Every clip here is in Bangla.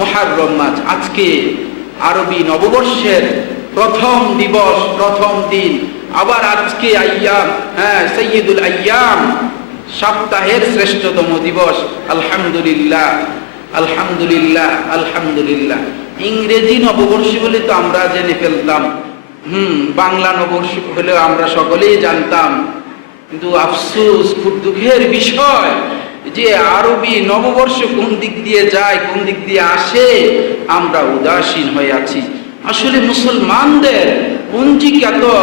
মহারম মাস আজকে আরবি নববর্ষের প্রথম দিবস, প্রথম দিন। আবার আজকে আইয়াম হ্যাঁ সৈয়দুল আইয়াম সপ্তাহের শ্রেষ্ঠতম দিবস। আলহামদুলিল্লাহ আলহামদুলিল্লাহ আলহামদুলিল্লাহ। ইংরেজি নববর্ষ বলে তো আমরা জেনে ফেলতাম। হুম, বাংলা নববর্ষ হলেও আমরা সকলেই জানতাম। কিন্তু আফসুস, খুব দুঃখের বিষয় যে আরবি নববর্ষ কোন দিক দিয়ে যায়, কোন দিক দিয়ে আসে, আমরা উদাসীন হয়ে আছি। আসলে মুসলমানদের পঞ্জিকা তো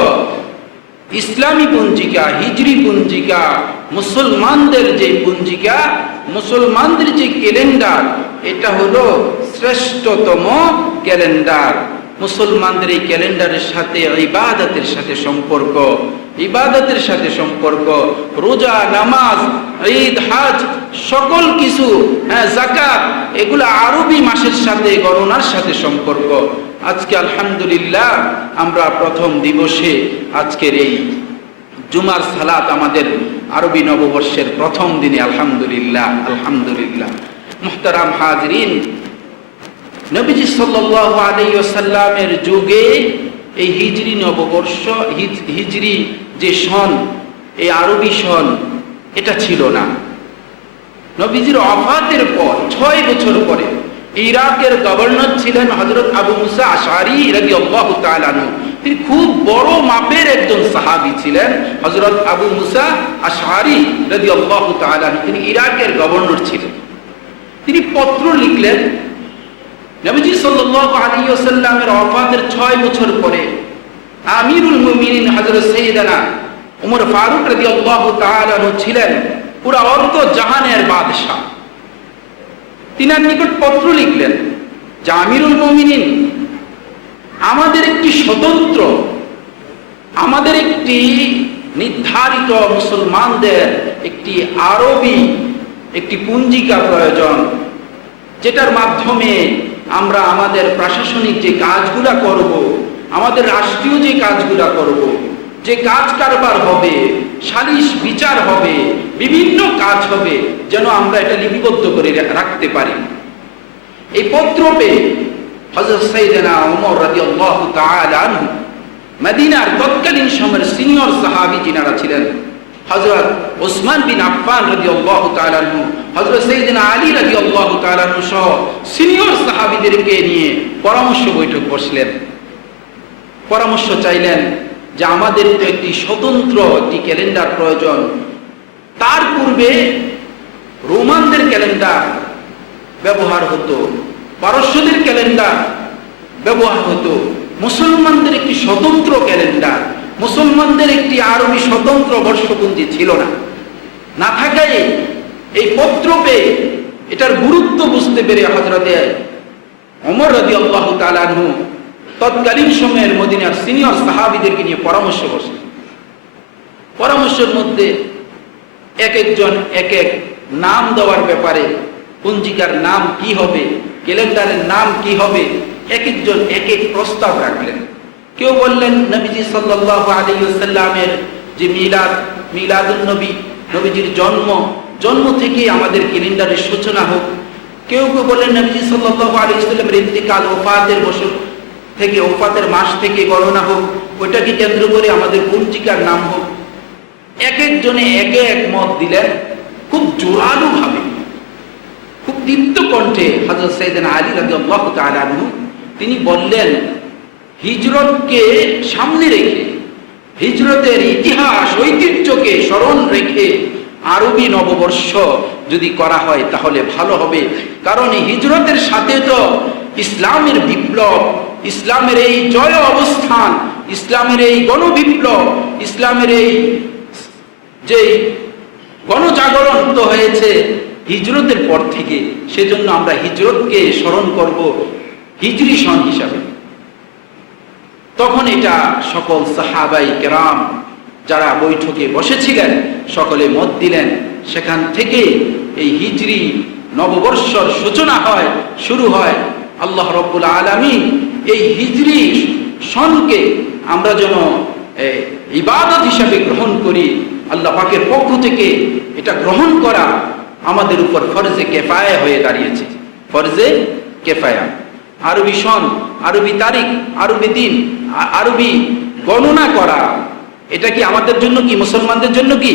ইসলামী পঞ্জিকা, হিজরি পঞ্জিকা, মুসলমানদের যে পঞ্জিকা, মুসলমানদের যে ক্যালেন্ডার, এটা হলো শ্রেষ্ঠতম ক্যালেন্ডার। মুসলমানদের এই ক্যালেন্ডারের সাথে, ইবাদতের সাথে সম্পর্ক। ইবাদতের সাথে সম্পর্ক। রোজা, নামাজ, ঈদ, হাজ, সকল কিছু হ্যাঁ জাকাত এগুলো আরবি মাসের সাথে, গণনার সাথে সম্পর্ক। আজকে আলহামদুলিল্লাহ আমরা প্রথম দিবসে আজকের এই জুমার সালাত আমাদের আরবি নববর্ষের প্রথম দিনে, আলহামদুলিল্লাহ আলহামদুলিল্লাহ। মুহতারাম হাজরিন নবীজি সাল্লাল্লাহু আলাইহি ওয়াসাল্লামের যুগে এই হিজরি নববর্ষ, হিজ- হিজরি যে সন, এই আরবি সন, এটা ছিল না। নবীজির অফাতের পর, ছয় বছর পরে ইরাকের গভর্নর ছিলেন হজরত আবু মুসা আশারি রাজি আল্লাহ তালানু তিনি খুব বড় মাপের একজন সাহাবি ছিলেন হজরত আবু মুসা আশারি রাজি আল্লাহ তালানু তিনি ইরাকের গভর্নর ছিলেন। তিনি পত্র লিখলেন নবীজি সাল্লাল্লাহু আলাইহি ওয়াসাল্লামের ওয়াফাতের 6 বছর পরে আমিরুল মুমিনিন হযরত সাইয়েদানা ওমর ফারুক রাদিয়াল্লাহু তাআলা ছিলেন পুরো অর্ধ জাহানের বাদশা তিনার নিকট পত্র লিখলেন, যে আমিরুল মুমিনিন, আমাদের একটি স্বতন্ত্র, আমাদের একটি নির্ধারিত মুসলমানদের একটি আরবি, একটি পুঞ্জিকা প্রয়োজন, যেটার মাধ্যমে আমরা আমাদের প্রশাসনিক যে কাজগুলা করব, আমাদের রাষ্ট্রীয় যে কাজগুলা করব, যে কাজ কারবার হবে, সালিশ বিচার হবে, বিভিন্ন কাজ হবে, যেন আমরা এটা লিপিবদ্ধ করে রাখতে পারি। এই পত্র পেয়ে হজরত সাইদানা ওমর মদিনার তৎকালীন সময়ের সিনিয়র সাহাবী যিনারা ছিলেন হযরত ওসমান বিন আফফান রাদিয়াল্লাহু তাআলা আনহু, হযরত সাইয়েদনা আলী রাদিয়াল্লাহু তাআলা আনহু সহ সিনিয়র সাহাবীদেরকে নিয়ে পরামর্শ বৈঠক বসলেন। পরামর্শ চাইলেন যে আমাদের তো একটি স্বতন্ত্র একটি ক্যালেন্ডার প্রয়োজন। তার পূর্বে রোমানদের ক্যালেন্ডার ব্যবহার হতো, পারস্যদের ক্যালেন্ডার ব্যবহার হতো, মুসলমানদের একটি স্বতন্ত্র ক্যালেন্ডার। মুসলমানদের একটি আরবি স্বতন্ত্র বর্ষপঞ্জি ছিল না। না থাকায় এই পত্র পেয়ে এটার গুরুত্ব বুঝতে পেরে হজরতে অমর রদি আল্লাহ তালানহু তৎকালীন সময়ের মদিনার সিনিয়র সাহাবিদেরকে নিয়ে পরামর্শ বসলেন পরামর্শের মধ্যে এক একজন এক এক নাম দেওয়ার ব্যাপারে পঞ্জিকার নাম কি হবে, ক্যালেন্ডারের নাম কি হবে, এক একজন এক এক প্রস্তাব রাখলেন। কেউ বললেন, নবীজি আলাইহি যে মিলাদ, মিলাদুন নবী, নবীজির জন্ম জন্ম থেকে আমাদের ক্যালেন্ডারের সূচনা হোক। কেউ কেউ বললেন, নবীজি আলাইহি ওয়াসাল্লামের ইন্তিকাল ওফাতের বছর থেকে, ওফাতের মাস থেকে গণনা হোক। ওইটাকে কেন্দ্র করে আমাদের পঞ্জিকার নাম হোক। এক একজনে একে এক মত দিলেন, খুব জোরালো ভাবে খুব দীপ্ত কণ্ঠে হজরত সৈয়দিন আলী আনহু, তিনি বললেন হিজরতকে সামনে রেখে, হিজরতের ইতিহাস, ঐতিহ্যকে স্মরণ রেখে আরবি নববর্ষ যদি করা হয় তাহলে ভালো হবে। কারণ হিজরতের সাথে তো ইসলামের বিপ্লব, ইসলামের এই জয় অবস্থান, ইসলামের এই গণবিপ্লব, ইসলামের এই যে গণজাগরণ তো হয়েছে হিজরতের পর থেকে, সেজন্য আমরা হিজরতকে স্মরণ করব হিজরি সন হিসাবে। তখন এটা সকল সাহাবাই কেরাম যারা বৈঠকে বসেছিলেন, সকলে মত দিলেন, সেখান থেকে এই হিজরি নববর্ষর সূচনা হয়, শুরু হয়। আল্লাহ রব্বুল আলমী এই হিজরি সনকে আমরা যেন ইবাদত হিসাবে গ্রহণ করি, আল্লাহ পাকের পক্ষ থেকে এটা গ্রহণ করা আমাদের উপর ফরজে কেফায় হয়ে দাঁড়িয়েছে। ফরজে কেফায়া। আরবি সন, আরবি তারিখ, আরবি দিন আরবি গণনা করা, এটা কি আমাদের জন্য কি, মুসলমানদের জন্য কি?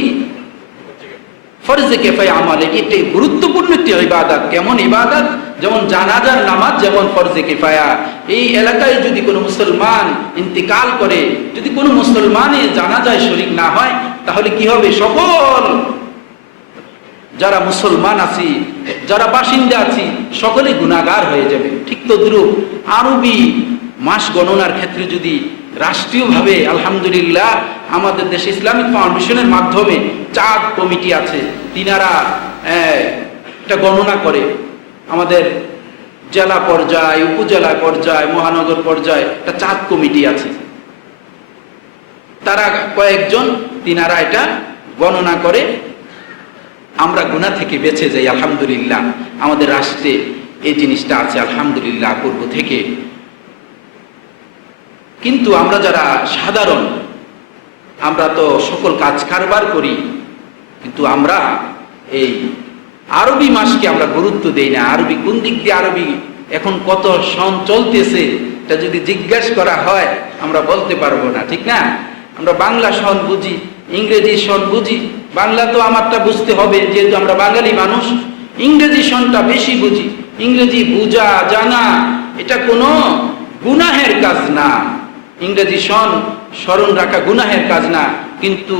ফরজে কেফায়া আমল, এটি গুরুত্বপূর্ণ একটি ইবাদত। কেমন ইবাদত? যেমন জানাজার নামাজ, যেমন ফরজে কেফায়া। এই এলাকায় যদি কোনো মুসলমান ইন্তিকাল করে, যদি কোনো মুসলমানে জানাজায় শরিক না হয়, তাহলে কি হবে? সকল যারা মুসলমান আছি, যারা বাসিন্দা আছি, সকলে গুণাগার হয়ে যাবে। ঠিক তদ্রুপ আরবি মাস গণনার ক্ষেত্রে যদি রাষ্ট্রীয়ভাবে, আলহামদুলিল্লাহ, আমাদের দেশে ইসলামিক ফাউন্ডেশনের মাধ্যমে চাঁদ কমিটি আছে, তিনারা এটা গণনা করে। আমাদের জেলা পর্যায়ে, উপজেলা পর্যায়ে, মহানগর পর্যায়ে, একটা চাঁদ কমিটি আছে। তারা কয়েকজন তিনারা এটা গণনা করে। আমরা গুণা থেকে বেঁচে যাই, আলহামদুলিল্লাহ। আমাদের রাষ্ট্রে এই জিনিসটা আছে, আলহামদুলিল্লাহ, পূর্ব থেকে। কিন্তু আমরা যারা সাধারণ, আমরা তো সকল কাজ কারবার করি, কিন্তু আমরা এই আরবি মাসকে আমরা গুরুত্ব দেই না। আরবি কোন দিক দিয়ে আরবি এখন কত সন চলতেছে, এটা যদি জিজ্ঞাসা করা হয়, আমরা বলতে পারব না, ঠিক না? আমরা বাংলা সন বুঝি, ইংরেজি সন বুঝি, বাংলা তো আমারটা বুঝতে হবে, যেহেতু আমরা বাঙালি মানুষ, ইংরেজি সনটা বেশি বুঝি। ইংরেজি বুঝা, জানা, এটা কোনো গুনাহের কাজ না। ইংরেজি সন, স্মরণ রাখা গুনাহের কাজ না। কিন্তু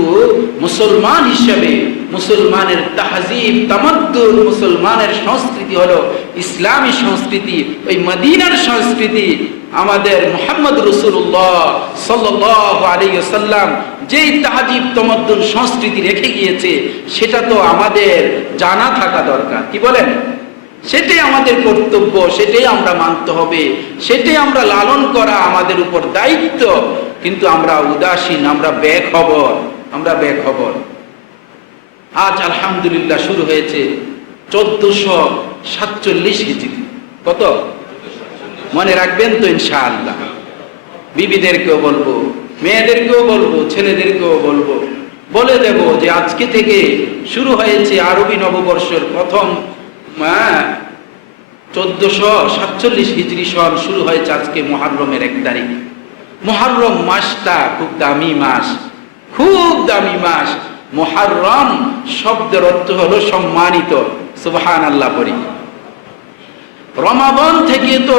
মুসলমান হিসেবে মুসলমানের তাহজিব, তামাদ্দুর, মুসলমানের সংস্কৃতি হলো ইসলামী সংস্কৃতি, ওই মদিনার সংস্কৃতি। আমাদের মোহাম্মদ রসুল্লাহ সাল্লাহ আলী সাল্লাম যেই তাহাজিব, তমদ্দুর সংস্কৃতি রেখে গিয়েছে, সেটা তো আমাদের জানা থাকা দরকার। কি বলেন? সেটাই আমাদের কর্তব্য, সেটাই আমরা মানতে হবে, সেটাই আমরা লালন করা আমাদের উপর দায়িত্ব। কিন্তু আমরা উদাসীন, আমরা বেখবর আমরা বেখবর। আজ আলহামদুলিল্লাহ শুরু হয়েছে চোদ্দশো সাতচল্লিশ হিজড়ি কত? মনে রাখবেন তো ইনশাআল্লাহ। বিবিদেরকেও বলব, মেয়েদেরকেও বলব, ছেলেদেরকেও বলব। বলে দেব যে আজকে থেকে শুরু হয়েছে আরবি নববর্ষের প্রথম চোদ্দশো সাতচল্লিশ হিজড়ি সন শুরু হয়েছে আজকে মহারমের এক তারিখ। মহারম মাসটা খুব দামি মাস, খুব দামি মাস। মহারম শব্দের অর্থ হলো সম্মানিত সুবহান আল্লাহ পরি রমাবন থেকে তো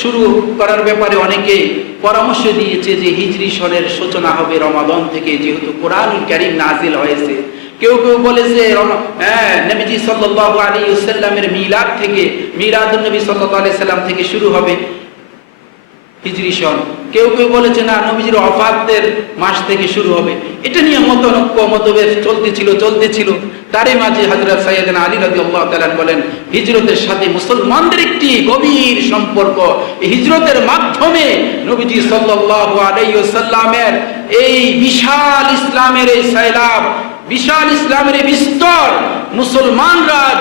শুরু করার ব্যাপারে অনেকে পরামর্শ দিয়েছে যে হিজরি সনের সূচনা হবে রমাদন থেকে, যেহেতু কোরআন ক্যারিম নাজিল হয়েছে। কেউ কেউ বলেছে রম- হ্যাঁ নবীজি সাল্লাল্লাহু আলাইহি ওয়াসাল্লামের মিলাদ থেকে, মিলাদুন নবী সাল্লাল্লাহু আলাইহি সাল্লাম থেকে শুরু হবে হিজরি সন। কেউ কেউ বলেছে না, নবীজির অফাতের মাস থেকে শুরু হবে। এটা নিয়ে মতনক্য মতভেদ চলতেছিল চলতেছিল। তারই মাঝে হযরত সাইয়েদনা আলী রাদিয়াল্লাহু তাআলা বলেন, হিজরতের সাথে মুসলমানদের একটি গভীর সম্পর্ক। হিজরতের মাধ্যমে নবীজি সাল্লাল্লাহু আলাইহি ওয়াসাল্লামের এই বিশাল ইসলামের এই সাইলাব বিশাল ইসলামের বিস্তর মুসলমান রাজ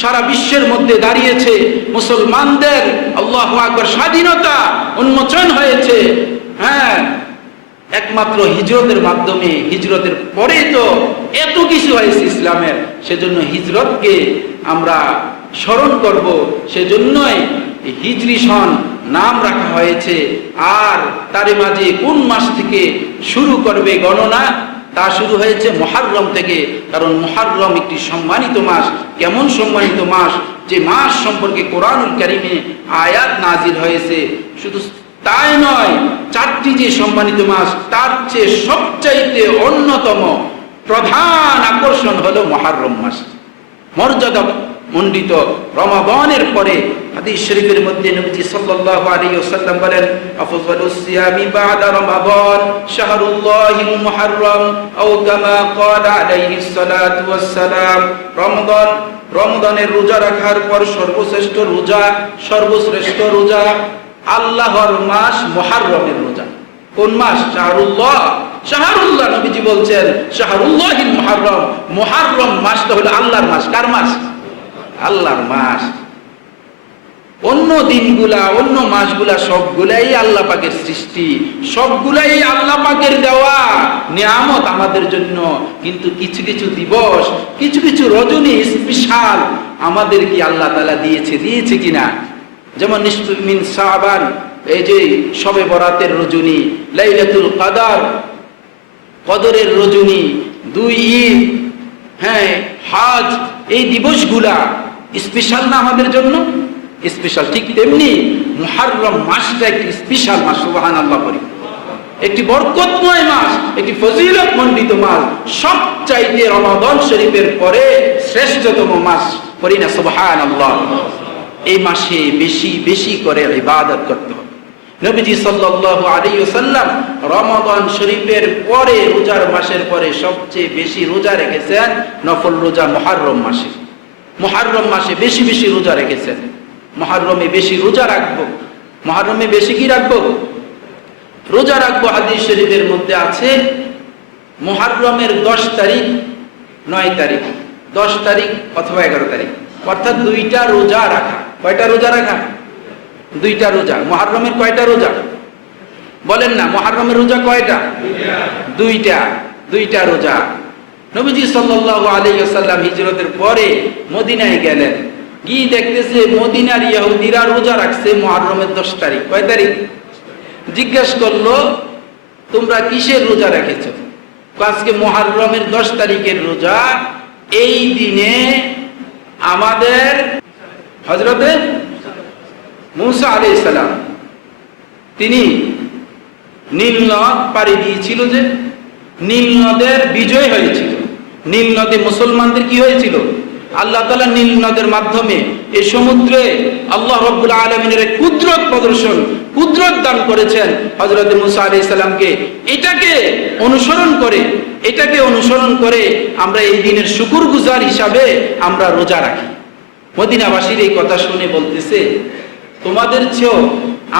সারা বিশ্বের মধ্যে দাঁড়িয়েছে। মুসলমানদের আল্লাহ আকবর স্বাধীনতা উন্মোচন হয়েছে। হ্যাঁ একমাত্র হিজরতের মাধ্যমে, হিজরতের পরে তো এত কিছু হয়েছে ইসলামের। সেজন্য হিজরতকে আমরা স্মরণ করব। সেজন্যই হিজরি সন নাম রাখা হয়েছে। আর তারে মাঝে কোন মাস থেকে শুরু করবে গণনা তা শুরু হয়েছে মহারম থেকে, কারণ মহারম একটি সম্মানিত মাস। কেমন সম্মানিত মাস? যে মাস সম্পর্কে কোরআনুল কারিমে আয়াত নাজির হয়েছে। শুধু তাই নয়, চারটি যে সম্মানিত মাস, তার চেয়ে সবচাইতে অন্যতম প্রধান আকর্ষণ হলো মহারম মাস। মর্যাদা মণ্ডিত রমাবনের পরে হাদিস শরীফের মধ্যে নবীজি সাল্লাল্লাহু আলাইহি ওয়াসাল্লাম বলেন আফজালুস সিয়ামি বাদা রমাদান শাহরুল্লাহিল মুহাররম আও কামা ক্বালা আলাইহিস সালাতু ওয়াস সালাম রমাদান রমজানের রোজা রাখার পর সর্বশ্রেষ্ঠ রোজা সর্বশ্রেষ্ঠ রোজা আল্লাহর মাস মুহাররমের রোজা। কোন মাস? শাহরুল্লাহ। শাহরুল্লাহ নবীজি বলছেন, শাহরুল্লাহিল মুহাররম। মুহাররম মাসটা হলো আল্লাহর মাস। কার মাস? আল্লাহর মাস। অন্য দিনগুলা, অন্য মাসগুলা সবগুলাই আল্লাহ পাকের সৃষ্টি। সবগুলাই আল্লাহ পাকের দেওয়া। নিয়ামত আমাদের জন্য। কিন্তু কিছু কিছু দিবস, কিছু কিছু রজনী স্পেশাল আমাদের কি আল্লাহ তালা দিয়েছে দিয়েছে কিনা? যেমন নিসফু মিন সাবান এই যে সবে বরাতের রজনী, লাইলাতুল কাদার, কদরের রজনী, দুই ঈদ হ্যাঁ হাজ, এই দিবসগুলা স্পেশাল না আমাদের জন্য? স্পেশাল, ঠিক তেমনি মুহাররম মাসটা একটি স্পেশাল মাস সুবাহান আল্লাহ করি একটি বরকতময় মাস, একটি ফজিলত মণ্ডিত মাস, সবচাইতে রমাদন শরীফের পরে শ্রেষ্ঠতম মাস করি না সুবাহান আল্লাহ এই মাসে বেশি বেশি করে ইবাদত করতে হবে। নবীজি সাল্লাল্লাহু আলাইহি ওয়াসাল্লাম রমাদান শরীফের পরে, রোজার মাসের পরে সবচেয়ে বেশি রোজা রেখেছেন নফল রোজা মুহররম মাসে। মুহররম মাসে বেশি বেশি রোজা রেখেছেন। মুহররমে বেশি রোজা রাখব। মুহররমে বেশি কি রাখব? রোজা রাখব হাদিস শরীফের মধ্যে আছে, মুহররমের দশ তারিখ, নয় তারিখ, দশ তারিখ অথবা এগারো তারিখ। অর্থাৎ দুইটা রোজা রাখা। কয়টা রোজা রাখা? দুইটা রোজা। মহারমের কয়টা রোজা? বলেন না মহারমের রোজা কয়টা? দুইটা। দুইটা রোজা। নবীজি সাল্লাল্লাহু আলাইহি ওয়াসাল্লাম হিজরতের পরে মদিনায় গেলেন। গিয়ে দেখতেছে মদিনার ইহুদিরা রোজা রাখছে মহারমের দশ তারিখ। কয় তারিখ? জিজ্ঞেস করল, তোমরা কিসের রোজা রেখেছ? আজকে মহারমের দশ তারিখের রোজা। এই দিনে আমাদের হজরতে মুসা আলি সালাম, তিনি নীল নদ পাড়ি দিয়েছিল যে, নীল নদের বিজয় হয়েছিল। নীল নদে মুসলমানদের কি হয়েছিল? আল্লাহ তালা নীল নদের মাধ্যমে এই সমুদ্রে আল্লাহ রব্বুল আলমিনের কুদরত প্রদর্শন, কুদরত দান করেছেন। হজরত মুসা আলি সাল্লামকে এটাকে অনুসরণ করে, এটাকে অনুসরণ করে আমরা এই দিনের শুকুর গুজার হিসাবে আমরা রোজা রাখি। মদিনাবাসীর এই কথা শুনে বলতেছে, তোমাদের চেয়েও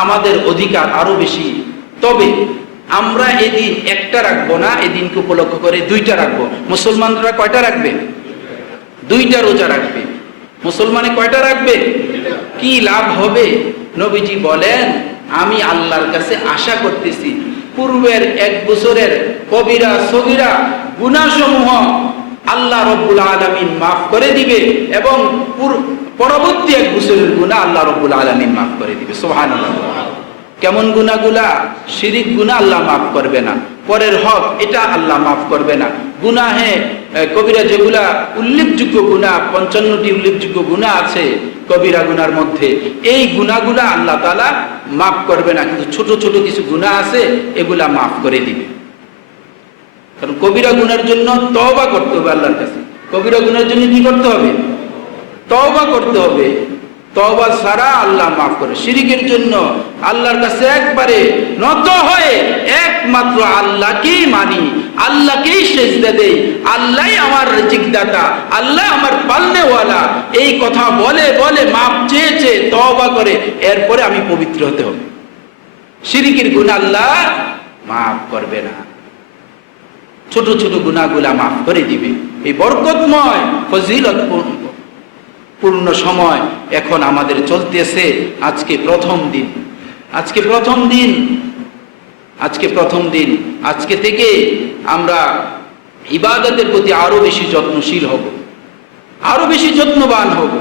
আমাদের অধিকার আরও বেশি। তবে আমরা এদিন একটা রাখব না, এদিনকে উপলক্ষ করে দুইটা রাখব। মুসলমানরা কয়টা রাখবে? দুইটা রোজা রাখবে। মুসলমানে কয়টা রাখবে? কি লাভ হবে? নবীজি বলেন, আমি আল্লাহর কাছে আশা করতেছি, পূর্বের এক বছরের কবিরা, সগিরা গুণাসমূহ আল্লাহ রব্বুল আলমিন মাফ করে দিবে এবং পরবর্তী এক বছরের গুণা আল্লাহ রব্বুল আলমিন মাফ করে দিবে। সোহান কেমন গুনাগুলা শিরিক গুনা আল্লাহ মাফ করবে না। পরের হক, এটা আল্লাহ মাফ করবে না। গুনাহে কবিরা যেগুলা উল্লেখযোগ্য গুণা, পঞ্চান্নটি উল্লেখযোগ্য গুণা আছে কবিরা গুনার মধ্যে, এই গুণাগুলা আল্লাহ তালা মাফ করবে না। কিন্তু ছোট ছোট কিছু গুণা আছে, এগুলা মাফ করে দিবে। কারণ কবিরা গুণের জন্য তওবা করতে হবে আল্লাহর কাছে। কবিরা গুণের জন্য কি করতে হবে? তওবা করতে হবে। তওবা ছাড়া আল্লাহ মাফ করে। শিরিকের জন্য আল্লাহর কাছে একবারে নত হয়ে একমাত্র আল্লাহকেই মানি। আল্লাহকেই সেজদা দেই। আল্লাহই আমার রিজিকদাতা, আল্লাহ আমার পালনেওয়ালা। এই কথা বলে বলে মাপ চেয়েছে তওবা করে, এরপরে আমি পবিত্র হতে হবে। শিরিকের গুণ আল্লাহ মাফ করবে না। ছোট ছোট গুণাগুলা মাফ করে দিবে। এই বরকতময় ফজিলত পূর্ণ সময় এখন আমাদের চলতেছে আজকে প্রথম দিন। আজকে প্রথম দিন। আজকে প্রথম দিন। আজকে থেকে আমরা ইবাদতের প্রতি আরও বেশি যত্নশীল হব। আরও বেশি যত্নবান হব।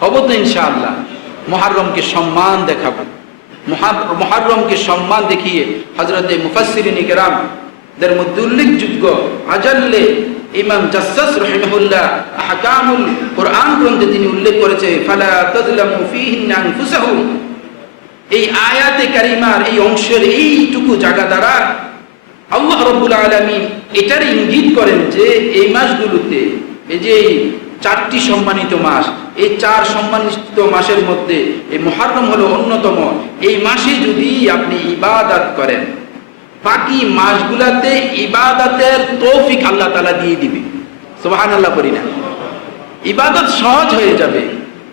হব তো ইনশাআল্লাহ। মহারমকে সম্মান দেখাবো। মহারমকে সম্মান দেখিয়ে হজরতে মুফাসিরিন কেরাম দের মধ্যে উল্লেখযোগ্য আজাল্লে ইমাম জাসাস রহিমাহুল্লাহ আহকামুল কোরআন গ্রন্থে তিনি উল্লেখ করেছে, ফালা তাজলামু ফীহিন্না আনফুসাহুম। এই আয়াতে কারিমার এই অংশের এইটুকু জায়গা দ্বারা আল্লাহ রব্বুল আলামিন এটার ইঙ্গিত করেন যে এই মাসগুলোতে, এই যে চারটি সম্মানিত মাস, এই চার সম্মানিত মাসের মধ্যে, এই মহারম হলো অন্যতম। এই মাসে যদি আপনি ইবাদত করেন বাকি মাসগুলাতে ইবাদতের তৌফিক আল্লাহ তালা দিয়ে দিবে। সোহান আল্লাহ করি না। ইবাদত সহজ হয়ে যাবে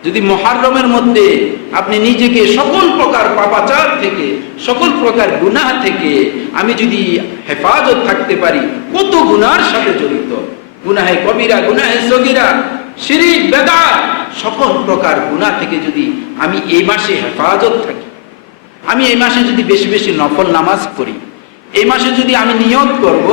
যদি মহারমের মধ্যে আপনি নিজেকে সকল প্রকার পাপাচার থেকে, সকল প্রকার গুনাহ থেকে আমি যদি হেফাজত থাকতে পারি, কত গুনার সাথে জড়িত? গুনাহে কবিরা, গুনাহে সগিরা, শিরিক বেদার সকল প্রকার গুনাহ থেকে যদি আমি এই মাসে হেফাজত থাকি, আমি এই মাসে যদি বেশি বেশি নফল নামাজ করি এই মাসে যদি আমি নিয়ত করব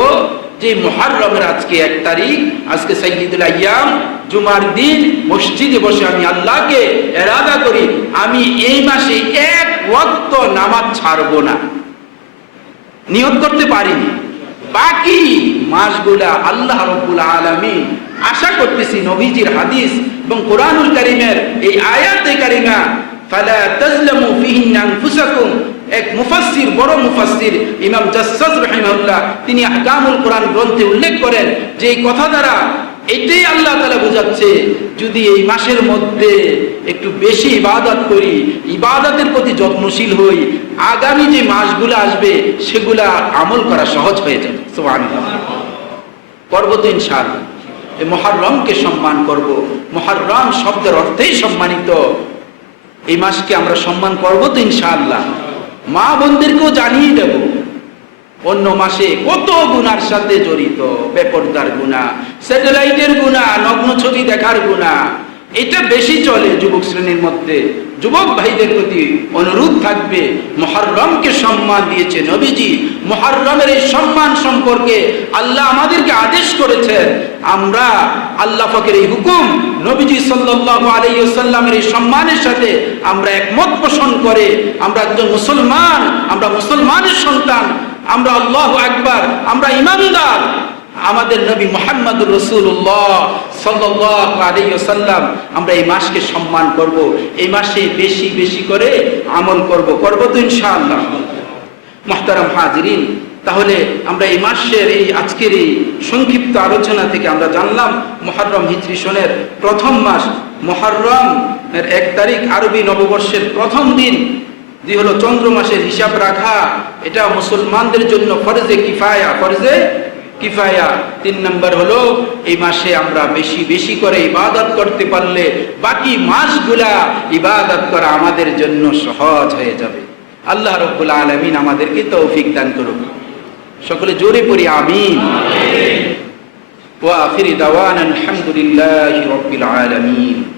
যে মহারমের আজকে এক তারিখ, আজকে সাইদুল আয়াম, জুমার দিন, মসজিদে বসে আমি আল্লাহকে এরাদা করি, আমি এই মাসে এক ওয়াক্ত নামাজ ছাড়বো না। নিয়ত করতে পারিনি। বাকি মাসগুলা আল্লাহ রব্বুল আলামিন আশা করতেছি নবীজির হাদিস এবং কোরআনুল কারিমের এই আয়াতে কারিমা, ফালা তাজলামু ফিহিন্না আনফুসাকুম এক মুফাসসির, বড় মুফাসসির, ইমাম জাসসাস রাহিমাহুল্লাহ, তিনি আহকামুল কোরআন গ্রন্থে উল্লেখ করেন যে এই কথা দ্বারা এটাই আল্লাহ তাআলা বোঝাচ্ছে, যদি এই মাসের মধ্যে একটু বেশি ইবাদত করি, ইবাদতের প্রতি যত্নশীল হই, আগামী যে মাসগুলো আসবে, সেগুলা আমল করা সহজ হয়ে যাবে। সুবহানাল্লাহ। করব ইনশাআল্লাহ। এই মহারমকে সম্মান করব। মহারম শব্দের অর্থেই সম্মানিত। এই মাসকে আমরা সম্মান করব তো ইনশাআল্লাহ। মা বোনদেরকেও জানিয়ে দেব। অন্য মাসে কত গুনার সাথে জড়িত, বেপরদার গুণা, স্যাটেলাইটের গুণা, নগ্ন ছবি দেখার গুণা। এটা বেশি চলে যুবক শ্রেণির মধ্যে। যুবক ভাইদের প্রতি অনুরোধ থাকবে। মহরমকে সম্মান দিয়েছে নবীজি। মহরমের এই সম্মান সম্পর্কে আল্লাহ আমাদেরকে আদেশ করেছেন। আমরা আল্লাহ ফকের এই হুকুম নবীজি সাল্লাল্লাহু আলাইহি ওয়াসাল্লামের এই সম্মানের সাথে আমরা একমত পোষণ করে, আমরা একজন মুসলমান, আমরা মুসলমানের সন্তান, আমরা আল্লাহ একবার আমরা ইমানদার। আমাদের নবী মোহাম্মদ রসুল্লাহ সাল্লাহ আলাইসাল্লাম আমরা এই মাসকে সম্মান করব, এই মাসে বেশি বেশি করে আমল করব করব তো ইনশাআল্লাহ। মোহতারাম হাজরিন। তাহলে আমরা এই মাসের এই আজকের এই সংক্ষিপ্ত আলোচনা থেকে আমরা জানলাম মহরম হিজরি সনের প্রথম মাস মহরম এর এক তারিখ আরবি নববর্ষের প্রথম দিন। যে হলো চন্দ্র মাসের হিসাব রাখা। এটা মুসলমানদের জন্য ফরজে কিফায়া ফরজে কিফায়া। তিন নম্বর হলো, এই মাসে আমরা বেশি বেশি করে ইবাদত করতে পারলে বাকি মাসগুলা ইবাদত করা আমাদের জন্য সহজ হয়ে যাবে। আল্লাহ রব্বুল আলমিন আমাদেরকে তৌফিক দান করুক। সকলে জোরে পড়ি, আমিন। ওয়া আখিরি দাওয়ান আলহামদুলিল্লাহি রব্বিল আলামিন।